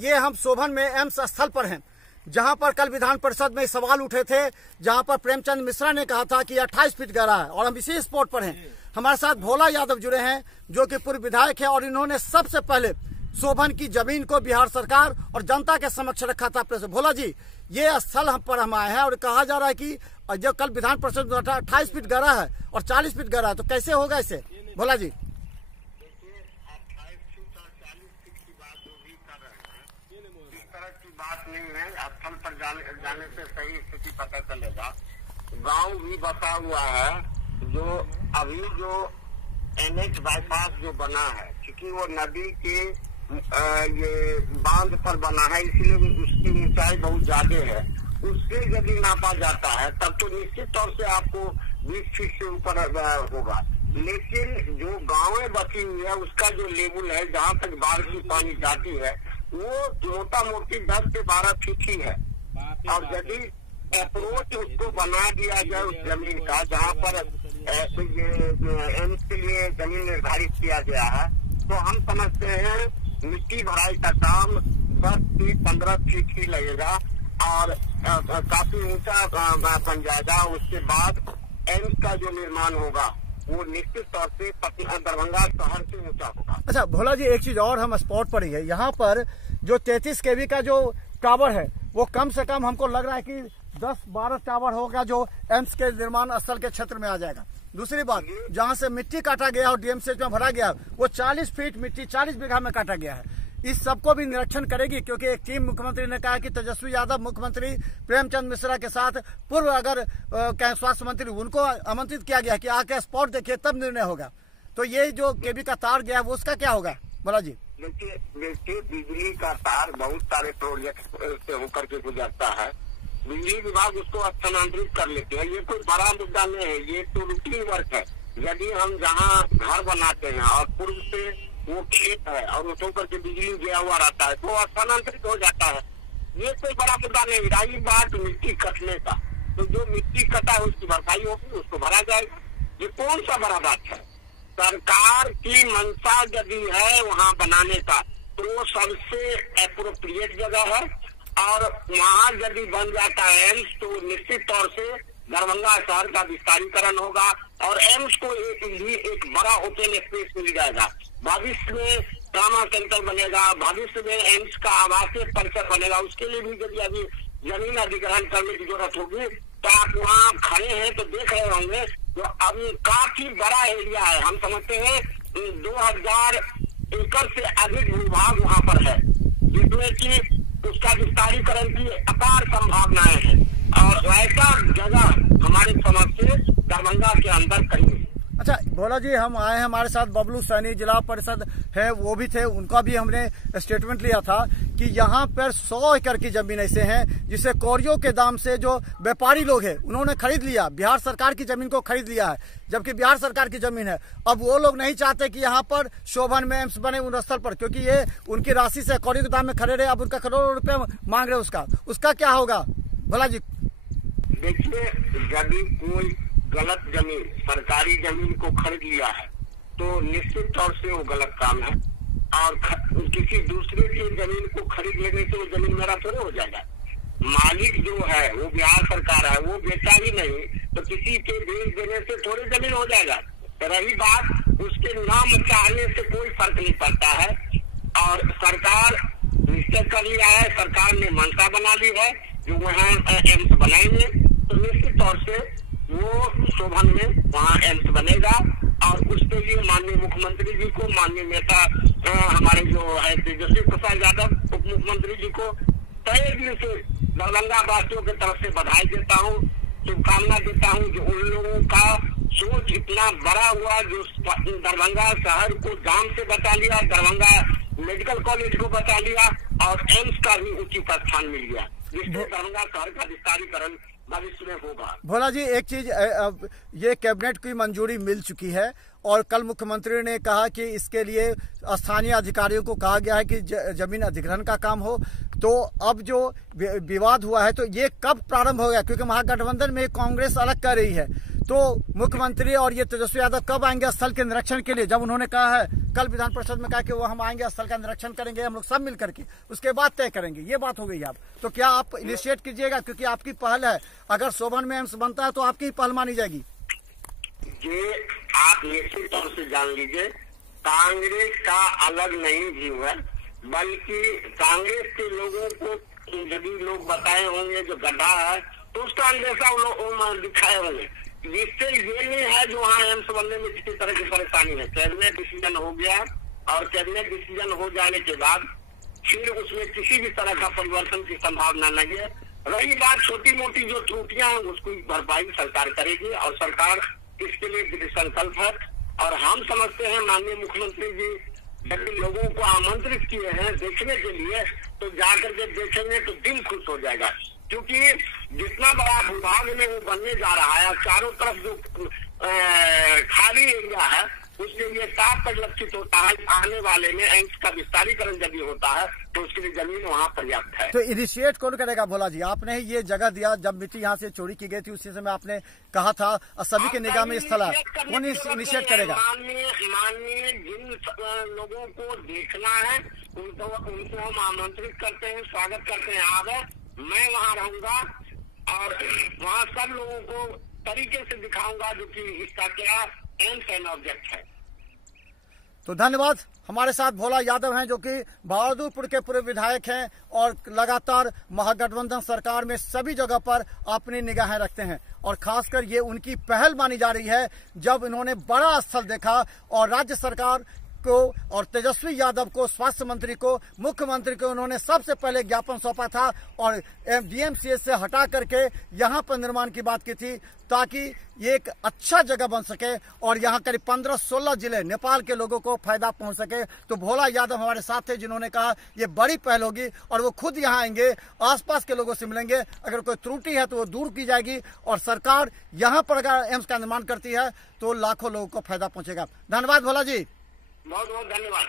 ये हम सोभन में एम्स स्थल पर हैं, जहां पर कल विधान परिषद में सवाल उठे थे, जहां पर प्रेमचंद मिश्रा ने कहा था कि 28 फीट गहरा है, और हम इसी स्पॉट पर हैं। हमारे साथ भोला यादव जुड़े हैं, जो कि पूर्व विधायक है, और इन्होंने सबसे पहले सोभन की जमीन को बिहार सरकार और जनता के समक्ष रखा था। प्रेस भोला जी, ये स्थल हम पर हम आए हैं और कहा जा रहा है कि जब कल विधान परिषद में 28 फीट गहरा है और 40 फीट गहरा है, तो कैसे होगा इसे? भोला जी, बात नहीं है, स्थल पर जाने से सही स्थिति पता चलेगा। गांव भी बसा हुआ है, जो अभी जो NH बाईपास जो बना है, क्योंकि वो नदी के ये बांध पर बना है, इसलिए उसकी ऊंचाई बहुत ज्यादा है। उससे यदि नापा जाता है तब तो निश्चित तौर से आपको 20 फीट से ऊपर होगा, लेकिन जो गांवें बसी हुई है उसका जो लेवल है, जहाँ तक बाढ़ की पानी जाती है, वो मोटा मोटी 10 से 12 फीट ही है। और यदि अप्रोच उसको बना दिया जाए उस जमीन का, जहाँ पर एम्स के लिए जमीन निर्धारित किया गया है, तो हम समझते हैं मिट्टी भराई का काम 10 से 15 फीट ही लगेगा और काफी ऊंचा बन जाएगा। उसके बाद एम्स का जो निर्माण होगा वो निश्चित तौर से दरभंगा शहर से ऊंचा होगा। अच्छा भोला जी, एक चीज और हम स्पॉट पर ही है, यहाँ पर जो 33 kV का जो टावर है, वो कम से कम हमको लग रहा है कि 10-12 टावर होगा जो एम्स के निर्माण स्थल के क्षेत्र में आ जाएगा। दूसरी बात, जहाँ से मिट्टी काटा गया और DMCH में भरा गया, वो 40 फीट मिट्टी 40 बीघा में काटा गया है। इस सबको भी निरीक्षण करेगी, क्योंकि एक टीम मुख्यमंत्री ने कहा कि तेजस्वी यादव मुख्यमंत्री प्रेमचंद मिश्रा के साथ पूर्व अगर स्वास्थ्य मंत्री, उनको आमंत्रित किया गया कि आके स्पॉट देखिए तब निर्णय होगा। तो ये जो केबी का तार गया वो उसका क्या होगा भोला जी? देखिए बिजली का तार बहुत सारे प्रोजेक्ट से होकर के गुजरता है, बिजली विभाग उसको स्थानांतरित कर लेते हैं। ये कोई बड़ा मुद्दा नहीं है, ये तो रूटीन वर्क है। यदि हम जहाँ घर बनाते हैं और पूर्व से वो खेत है और उस होकर के बिजली गया हुआ रहता है, तो स्थानांतरित हो जाता है। ये कोई बड़ा मुद्दा नहीं। रही बात मिट्टी कटने का, तो जो मिट्टी कटा है उसकी भरपाई होगी, उसको भरा जाएगा। ये कौन सा बड़ा बात है? सरकार की मंशा यदि है वहाँ बनाने का, तो वो सबसे एप्रोप्रिएट जगह है, और वहाँ यदि बन जाता है एम्स, तो निश्चित तौर से दरभंगा शहर का विस्तारीकरण होगा और एम्स को एक बड़ा ओपन स्पेस मिल जाएगा। भविष्य में ट्रामा सेंटर बनेगा, भविष्य में एम्स का आवासीय परिसर बनेगा। उसके लिए भी यदि अभी जमीन अधिग्रहण करने की जरूरत होगी, तो आप वहाँ खड़े हैं तो देख रहे होंगे, तो अभी काफी बड़ा एरिया है। हम समझते हैं 2000 एकड़ से अधिक भूभाग वहाँ पर है, जिसमें कि उसका विस्तारीकरण की अपार संभावनाएं हैं, और ऐसा जगह हमारे समझ से दरभंगा के अंदर कहीं नहीं। अच्छा भोला जी, हम आए हैं, हमारे साथ बबलू सैनी जिला परिषद है, वो भी थे, उनका भी हमने स्टेटमेंट लिया था कि यहाँ पर 100 एकड़ की जमीन ऐसे हैं जिसे कौड़ियों के दाम से जो व्यापारी लोग हैं उन्होंने खरीद लिया, बिहार सरकार की जमीन को खरीद लिया है, जबकि बिहार सरकार की जमीन है। अब वो लोग नहीं चाहते कि यहाँ पर शोभन में एम्स बने उन स्थल पर, क्योंकि ये उनकी राशि से कौड़ियों के दाम में खड़े रहे, अब उनका करोड़ों रुपए मांग रहे, उसका क्या होगा भोला जी? देखिए, यदि कोई गलत जमीन, सरकारी जमीन को खरीद लिया है, तो निश्चित तौर से वो गलत काम है, और किसी दूसरे की जमीन को खरीद लेने से वो जमीन मेरा थोड़े हो जाएगा। मालिक जो है वो बिहार सरकार है, वो बेचा ही नहीं, तो किसी के बेच देने से थोड़ी जमीन हो जाएगा। तो रही बात, उसके नाम चाहने से कोई फर्क नहीं पड़ता है, और सरकार निश्चय कर लिया है, सरकार ने मंशा बना ली है जो वहाँ एम्स बनाएंगे, तो निश्चित तौर से वो शोभन में वहाँ एम्स बनेगा। और उसके लिए माननीय मुख्यमंत्री जी को, माननीय नेता हमारे जो है तेजस्वी प्रसाद यादव उप मुख्यमंत्री जी को तहे दिल से दरभंगा वासियों की तरफ से बधाई देता हूँ, शुभकामना देता हूँ, जो उन लोगों का सोच इतना बड़ा हुआ, जो दरभंगा शहर को जाम से बचा लिया, दरभंगा मेडिकल कॉलेज को बचा लिया, और एम्स का भी उचित स्थान मिल गया, जिससे दरभंगा शहर का विस्तारीकरण भविष्य में होगा। भोला जी, एक चीज, ये कैबिनेट की मंजूरी मिल चुकी है, और कल मुख्यमंत्री ने कहा कि इसके लिए स्थानीय अधिकारियों को कहा गया है कि जमीन अधिग्रहण का काम हो। तो अब जो विवाद हुआ है, तो ये कब प्रारंभ होगा? क्योंकि महागठबंधन में कांग्रेस अलग कर रही है, तो मुख्यमंत्री और ये तेजस्वी यादव कब आएंगे स्थल के निरीक्षण के लिए? जब उन्होंने कहा है, कल विधान परिषद में कहा कि वो हम आएंगे, स्थल का निरीक्षण करेंगे हम लोग सब मिल करके, उसके बाद तय करेंगे, ये बात हो गई आप। तो क्या आप इनिशिएट कीजिएगा, क्योंकि आपकी पहल है, अगर सोबन में एम्स बनता है तो आपकी ही पहल मानी जाएगी। ये आप निश्चित तौर से जान लीजिए, कांग्रेस का अलग नहीं व्यू है, बल्कि कांग्रेस के लोगों को यदि लोग बताए होंगे जो गड्ढा है तो उसका अंदेशा लोग दिखाए होंगे। जिससे ये नहीं है जो वहाँ एम्स बनने में किसी तरह की परेशानी है। कैबिनेट डिसीजन हो गया और कैबिनेट डिसीजन हो जाने के बाद फिर उसमें किसी भी तरह का परिवर्तन की संभावना नहीं है। रही बात छोटी मोटी जो त्रुटियां हैं उसकी भरपाई सरकार करेगी और सरकार इसके लिए दृढ़ संकल्प है। और हम समझते हैं माननीय मुख्यमंत्री जी जब लोगों को आमंत्रित किए हैं देखने के लिए, तो जाकर के देखेंगे तो दिल खुश हो जाएगा, क्योंकि जितना बड़ा भूभाग में वो बनने जा रहा है, चारों तरफ जो खाली एरिया है उसके लिए साफ परिलक्षित होता है। आने वाले में एम्स का विस्तारीकरण यदि होता है तो उसके लिए जमीन वहाँ पर्याप्त है। तो इनिशिएट कौन करेगा भोला जी? आपने ही ये जगह दिया, जब मिट्टी यहाँ से चोरी की गई थी उसी समय आपने कहा था सभी के निगाह में स्थल है, कौन इनिशिएट करेगा? माननीय जिन लोगों को देखना है उनको हम आमंत्रित करते हैं, स्वागत करते हैं। आगे मैं वहाँ रहूंगा और वहाँ सब लोगों को तरीके से दिखाऊंगा जो कि इसका क्या एम्स एंड ऑब्जेक्ट है। तो धन्यवाद। हमारे साथ भोला यादव हैं जो कि बहादुरपुर के पूर्व विधायक हैं और लगातार महागठबंधन सरकार में सभी जगह पर अपनी निगाहें रखते हैं, और खासकर ये उनकी पहल मानी जा रही है जब इन्होंने बड़ा स्थल देखा और राज्य सरकार को और तेजस्वी यादव को, स्वास्थ्य मंत्री को, मुख्यमंत्री को उन्होंने सबसे पहले ज्ञापन सौंपा था और डीएमसीएच से हटा करके यहाँ पर निर्माण की बात की थी ताकि ये एक अच्छा जगह बन सके और यहाँ करीब 15-16 जिले नेपाल के लोगों को फायदा पहुंच सके। तो भोला यादव हमारे साथ थे जिन्होंने कहा ये बड़ी पहल होगी और वो खुद यहाँ आएंगे, आसपास के लोगों से मिलेंगे, अगर कोई त्रुटि है तो वो दूर की जाएगी और सरकार यहाँ पर अगर एम्स का निर्माण करती है तो लाखों लोगों को फायदा पहुंचेगा। धन्यवाद भोला जी, बहुत बहुत धन्यवाद।